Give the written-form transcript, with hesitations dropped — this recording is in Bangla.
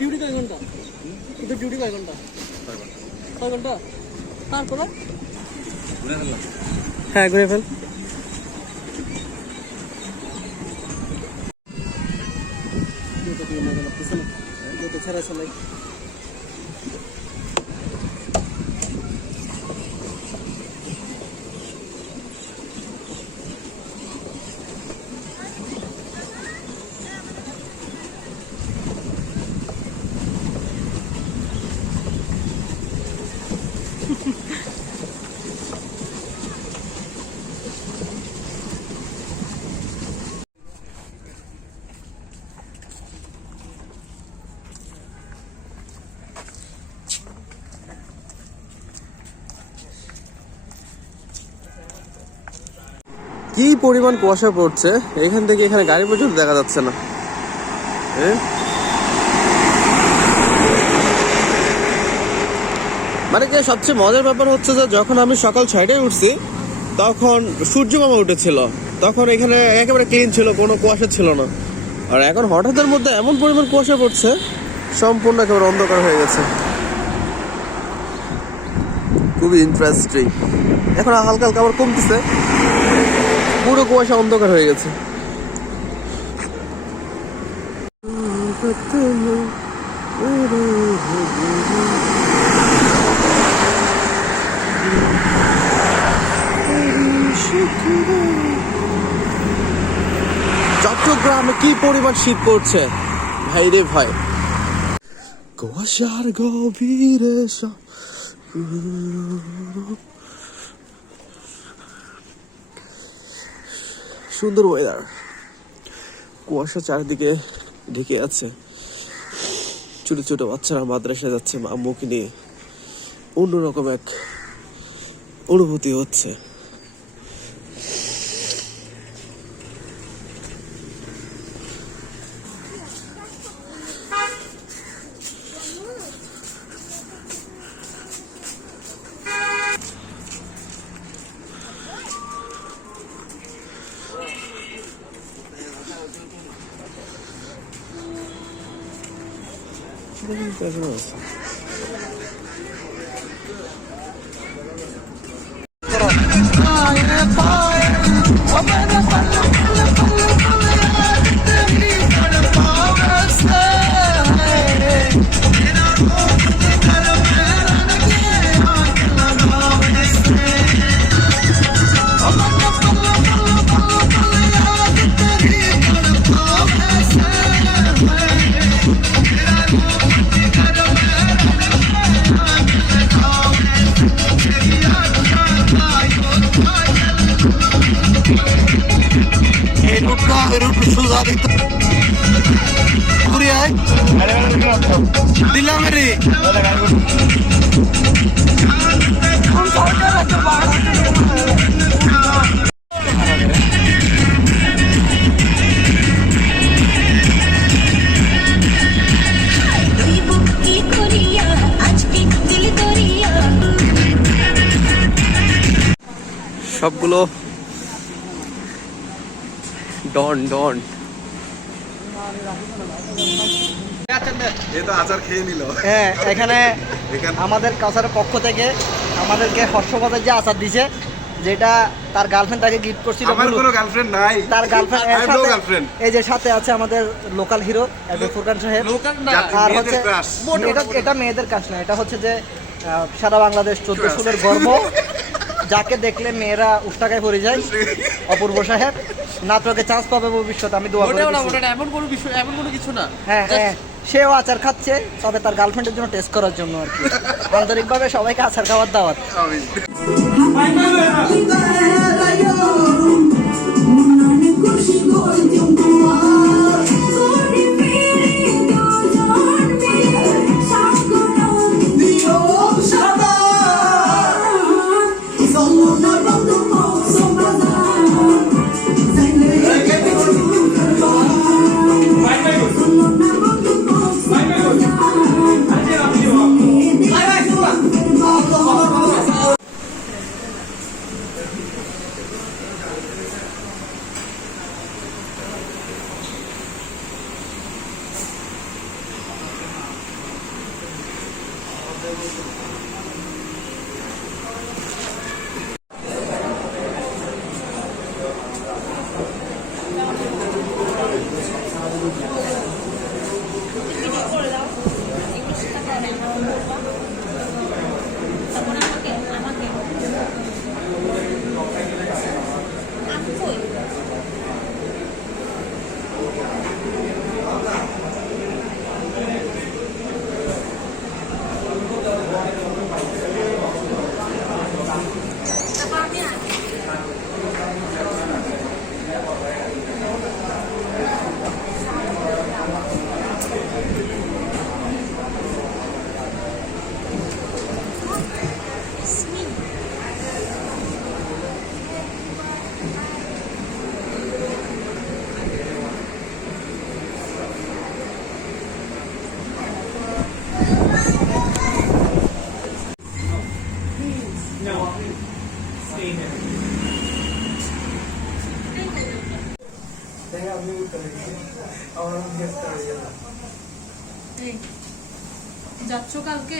ডিউটি কয় ঘন্টা? তোদের ডিউটি কয় ঘন্টা? 6 ঘন্টা। তারপরে হ্যাঁ ঘুরে ফেল। ছাড়া চালাই কি পরিমাণ কুয়াশা পড়ছে, এখান থেকে এখানে গাড়ি পর্যন্ত দেখা যাচ্ছে না। মানে কি সবচেয়ে মজার ব্যাপার হচ্ছে যে যখন আমি সকাল 6টায় উঠছি তখন সূর্য মামা উঠেছিল, তখন এখানে একেবারে ক্লিন ছিল, কোনো কুয়াশা ছিল না। আর এখন হঠাৎের মধ্যে এমন পরিমাণ কুয়াশা পড়ছে, সম্পূর্ণ একেবারে অন্ধকার হয়ে গেছে। খুবই ইন্টারেস্টিং। এখন হালকা হালকা আবার কমতেছে, পুরো কুয়াশা অন্ধকার হয়ে গেছে। চট্টগ্রামে কি পরিমাণ শীত পড়ছে ভাই রে ভাই। কুয়াশার গভীরে সুন্দর ওয়েদার, কুয়াশা চারিদিকে ঢেকে আছে। ছোট ছোট বাচ্চারা মাদ্রাসায় যাচ্ছে আম্মুকে নিয়ে, অন্যরকম এক অনুভূতি হচ্ছে। দিলাম রে সবগুলো ডন ডন। আচার খেয়ে নিল। হ্যাঁ, এখানে আমাদের কাছার পক্ষ থেকে আমাদেরকে হর্ষবর্ধন যে আচার দিছে, যেটা তার গার্লফ্রেন্ড তাকে গিফট করছিল। আমার কোনো গার্লফ্রেন্ড নাই, তার গার্লফ্রেন্ড এই যে সাথে আছে আমাদের লোকাল হিরো ফুরকান সাহেব। আর হচ্ছে এটা মেয়েদের কাজ না, এটা হচ্ছে যে সারা বাংলাদেশ 14 ষোলোর গর্ব, যাকে দেখলে মেয়েরা উষ্টাকায় পড়ে যায়, অপূর্ব সাহেব। নাটকে চান্স পাবে ভবিষ্যৎ, আমি দোয়া করি। এমন কোনো বিষয়, এমন কোনো কিছু না। হ্যাঁ হ্যাঁ, সেও আচার খাচ্ছে, তবে তার গার্লফ্রেন্ডের জন্য টেস্ট করার জন্য আর কি। আন্তরিকভাবে সবাইকে আচার খাওয়ার দাওয়াত। যাচ্ছ কালকে?